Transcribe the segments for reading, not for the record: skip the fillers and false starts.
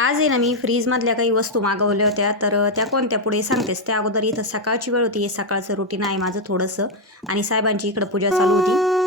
आज आहे ना मी फ्रीजमधल्या काही वस्तू मागवल्या होत्या तर त्या कोणत्या पुढे सांगतेस. त्या अगोदर इथं सकाळची वेळ होती, हे सकाळचं रुटीन आहे माझं थोडंसं, आणि साहेबांची इकडं पूजा चालू होती.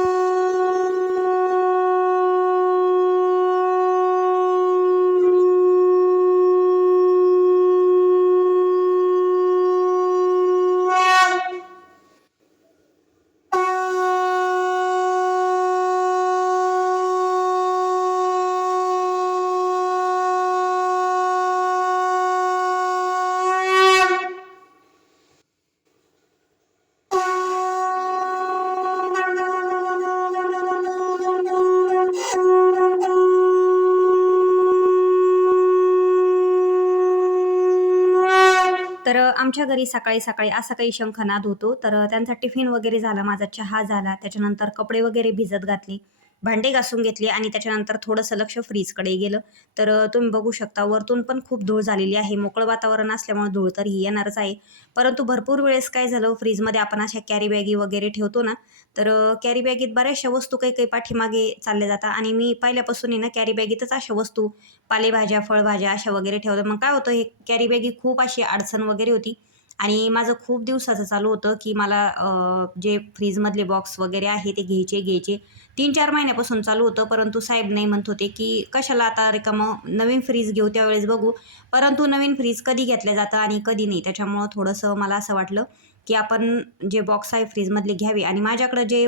तर आमच्या घरी सकाळी सकाळी असा काही शंखनाद होतो. तर त्यांचा टिफिन वगैरे झाला, माझा चहा झाला, त्याच्यानंतर कपडे वगैरे भिजत घातले, भांडे घासून घेतले आणि त्याच्यानंतर थोडंसं लक्ष फ्रीजकडे गेलं. तर तुम्ही बघू शकता वरतून पण खूप धूळ झालेली आहे. मोकळं वातावरण असल्यामुळे धूळ तर ही येणारच आहे. परंतु भरपूर वेळेस काय झालं, फ्रीजमध्ये आपण अशा कॅरी बॅगी वगैरे ठेवतो ना, तर कॅरी बॅगीत बऱ्याचशा वस्तू काही काही पाठीमागे चालल्या जातात आणि मी पहिल्यापासून आहे ना कॅरी बॅगीतच अशा वस्तू, पालेभाज्या, फळभाज्या अशा वगैरे ठेवल्या. मग काय होतं, हे कॅरी बॅगी खूप अशी अडचण वगैरे होती आणि माझं खूप दिवसाचं चालू होतं की मला जे फ्रीजमधले बॉक्स वगैरे आहे ते घ्यायचे. 3-4 महिन्यापासून चालू होतं, परंतु साहेब नाही म्हणत होते की कशाला आता रिकामं नवीन फ्रीज घेऊ, त्यावेळेस बघू. परंतु नवीन फ्रीज कधी घेतलं जातं आणि कधी नाही. त्याच्यामुळं थोडंसं मला असं वाटलं की आपण जे बॉक्स आहे फ्रीजमधले घ्यावे, आणि माझ्याकडे जे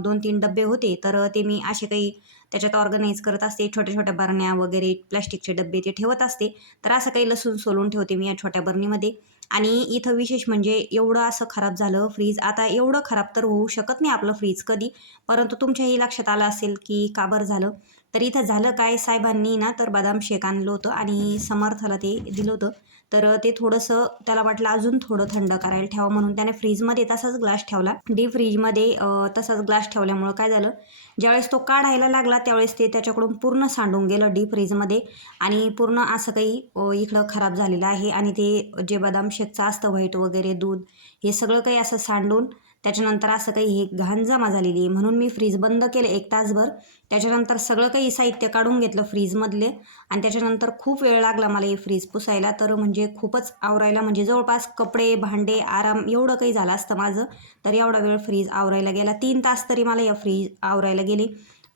2-3 डब्बे होते तर ते मी असे काही त्याच्यात ऑर्गनाइज करत असते. छोट्या-छोट्या बरण्या वगैरे, प्लास्टिकचे डब्बे ते ठेवत असते. तर असं काही लसूण सोलून ठेवते मी या छोट्या बरणीमध्ये. आणि इथं विशेष म्हणजे एवढं असं खराब झालं फ्रीज. आता एवढं खराब तर होऊ शकत नाही आपलं फ्रीज कधी, परंतु तुमच्याही लक्षात आलं असेल की का बरं झालं. तर इथं झालं काय, साहेबांनी ना तर बदाम शेक आणलं होतं आणि समर्थला ते दिलं होतं. तर ते थोडंसं त्याला वाटलं अजून थोडं थंड करायला ठेवा, म्हणून त्याने फ्रीजमध्ये तसाच ग्लास ठेवला. डीप फ्रीजमध्ये तसाच ग्लास ठेवल्यामुळं काय झालं, ज्यावेळेस तो काढायला लागला त्यावेळेस ते त्याच्याकडून पूर्ण सांडून गेलं डीप फ्रीजमध्ये, आणि पूर्ण असं काही इकडं खराब झालेलं आहे. आणि ते जे बदाम शेकचं असतं व्हाईट वगैरे दूध, हे सगळं काही असं सांडून त्याच्यानंतर असं काही हे घाण जमा झालेली आहे. म्हणून मी फ्रीज बंद केलं 1 तासभर. त्याच्यानंतर सगळं काही साहित्य काढून घेतलं फ्रीजमधले, आणि त्याच्यानंतर खूप वेळ लागला मला हे फ्रीज पुसायला. तर म्हणजे खूपच आवरायला, म्हणजे जवळपास कपडे, भांडे, आराम एवढं काही झालं असतं माझं, तर एवढा वेळ फ्रीज आवरायला गेला. 3 तास तरी मला या फ्रीज आवरायला गेले,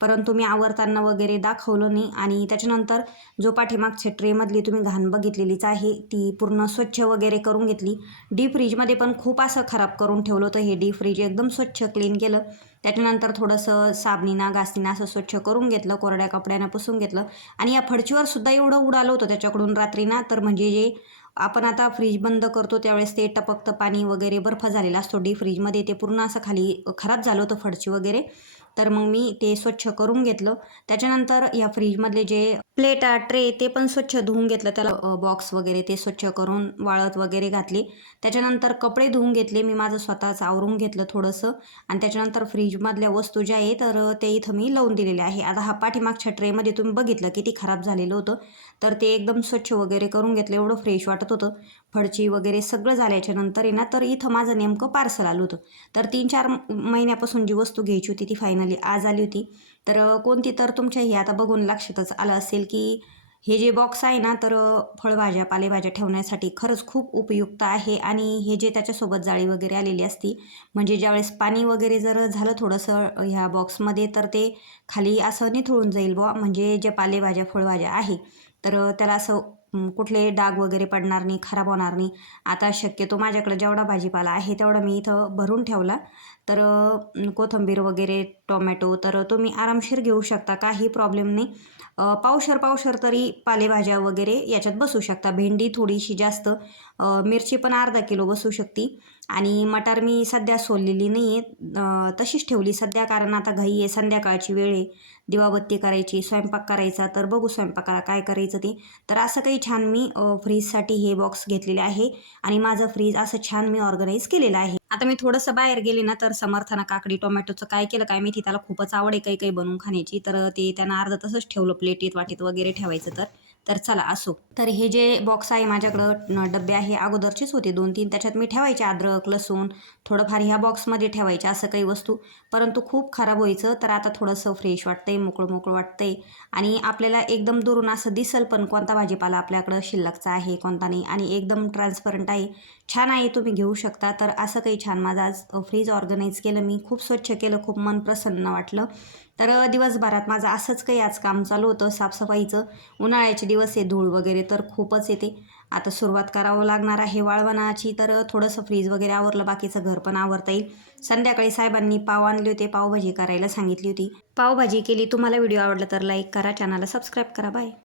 परंतु मी आवरताना वगैरे दाखवलं नाही. आणि त्याच्यानंतर जो पाठीमागच्या ट्रेमधली तुम्ही घाण बघितलेलीच आहे, ती पूर्ण स्वच्छ वगैरे करून घेतली. डीप फ्रीजमध्ये पण खूप असं खराब करून ठेवलं होतं. हे डीप फ्रीज एकदम स्वच्छ क्लीन केलं. त्याच्यानंतर थोडंसं साबणीनं घासणीनं असं स्वच्छ करून घेतलं, कोरड्या कपड्यानं पुसून घेतलं. आणि या फडशीवर सुद्धा एवढं उडालं होतं त्याच्याकडून रात्री ना, तर म्हणजे जे आपण आता फ्रीज बंद करतो त्यावेळेस ते टपकतं पाणी वगैरे, बर्फ झालेला असतो डीप फ्रीजमध्ये, ते पूर्ण असं खाली खराब झालं होतं फडशी वगैरे. तर मग मी ते स्वच्छ करून घेतलं. त्याच्यानंतर या फ्रीजमधले जे प्लेट, ट्रे ते पण स्वच्छ धुवून घेतलं. त्याला बॉक्स वगैरे ते स्वच्छ करून वाळत वगैरे घातले. त्याच्यानंतर कपडे धुवून घेतले मी, माझं स्वतःच आवरून घेतलं थोडंसं. आणि त्याच्यानंतर फ्रीजमधल्या वस्तू ज्या आहे तर ते इथं मी लावून दिलेले आहे. आता हा पाठीमागच्या ट्रेमध्ये तुम्ही बघितलं किती खराब झालेलं होतं, तर ते एकदम स्वच्छ वगैरे करून घेतलं. एवढं फ्रेश वाटत होतं. फडची वगैरे सगळं झाल्याच्या नंतर आहे ना, तर इथं माझं नेमकं पार्सल आलं होतं. तर 3-4 महिन्यापासून जी वस्तू घ्यायची होती ती फायनली आज आली होती. तर कोणती, तर तुमच्याही आता बघून लक्षातच आलं असेल की हे जे बॉक्स आहे ना, तर फळभाज्या, पालेभाज्या ठेवण्यासाठी खरंच खूप उपयुक्त आहे. आणि हे जे त्याच्यासोबत जाळी वगैरे आलेली असती, म्हणजे ज्यावेळेस पाणी वगैरे जर झालं थोडंसं ह्या बॉक्समध्ये, तर ते खाली असं निथळून जाईल बुवा, म्हणजे जे पालेभाज्या, फळभाज्या आहे तर त्याला असं कुठले डाग वगैरे पडणार नाही, खराब होणार नाही. आता शक्यतो माझ्याकडे जेवढा भाजीपाला आहे तेवढा मी इथं भरून ठेवला. तर कोथिंबीर वगैरे, टोमॅटो तर तुम्ही आरामशीर घेऊ शकता, काही प्रॉब्लेम नाही. पावशेर तरी पालेभाज्या वगैरे याच्यात बसू शकता. भेंडी थोडीशी जास्त, मिरची पण अर्धा किलो बसू शकते. आणि मटार मी सध्या सोललेली नाही आहे, तशीच ठेवली सध्या, कारण आता घाई आहे, संध्याकाळची वेळ आहे, दिवाबत्ती करायची, स्वयंपाक करायचा, तर बघू स्वयंपाकाला काय करायचं ते. तर असं काही छान मी फ्रीजसाठी हे बॉक्स घेतलेले आहे, आणि माझं फ्रीज असं छान मी ऑर्गनाईज केलेलं आहे. आता मी थोडंसं बाहेर गेले ना, तर समर्थानं काकडी टोमॅटोचं काय केलं काय माहिती, त्याला खूपच आवड आहे काही काही बनवून खाण्याची. तर ते त्यानं अर्ध तसंच ठेवलं प्लेटीत वाटीत वगैरे ठेवायचं. तर तर चला असो. तर हे जे बॉक्स आहे माझ्याकडं डब्बे आहे अगोदरचेच होते 2-3, त्याच्यात मी ठेवायचे अद्रक, लसूण थोडंफार ह्या बॉक्समध्ये ठेवायचे असं काही वस्तू. परंतु खूप खराब व्हायचं, तर आता थोडंसं फ्रेश वाटतंय, मोकळं वाटतंय आणि आपल्याला एकदम दुरून असं दिसल पण कोणता भाजीपाला आपल्याकडं शिल्लकचा आहे, कोणता नाही आणि एकदम ट्रान्सपरंट आहे. छान आहे, तुम्ही घेऊ शकता. तर असं काही छान माझं आज फ्रीज ऑर्गनाईज केलं मी. खूप स्वच्छ केलं, खूप मन प्रसन्न वाटलं. तर दिवसभरात माझं असंच काही आज काम चालू होतं साफसफाईचं. उन्हाळ्याचे दिवस आहे, धूळ वगैरे तर खूपच येते. आता सुरुवात करावं लागणार आहे वाळवणाची, तर थोडंसं फ्रीज वगैरे आवरलं, बाकीचं घर पण आवरता येईल. संध्याकाळी साहेबांनी पाव आणले होते, पावभाजी करायला सांगितली होती. पावभाजी केली. तुम्हाला व्हिडिओ आवडला तर लाईक करा, चॅनलला सबस्क्राईब करा. बाय.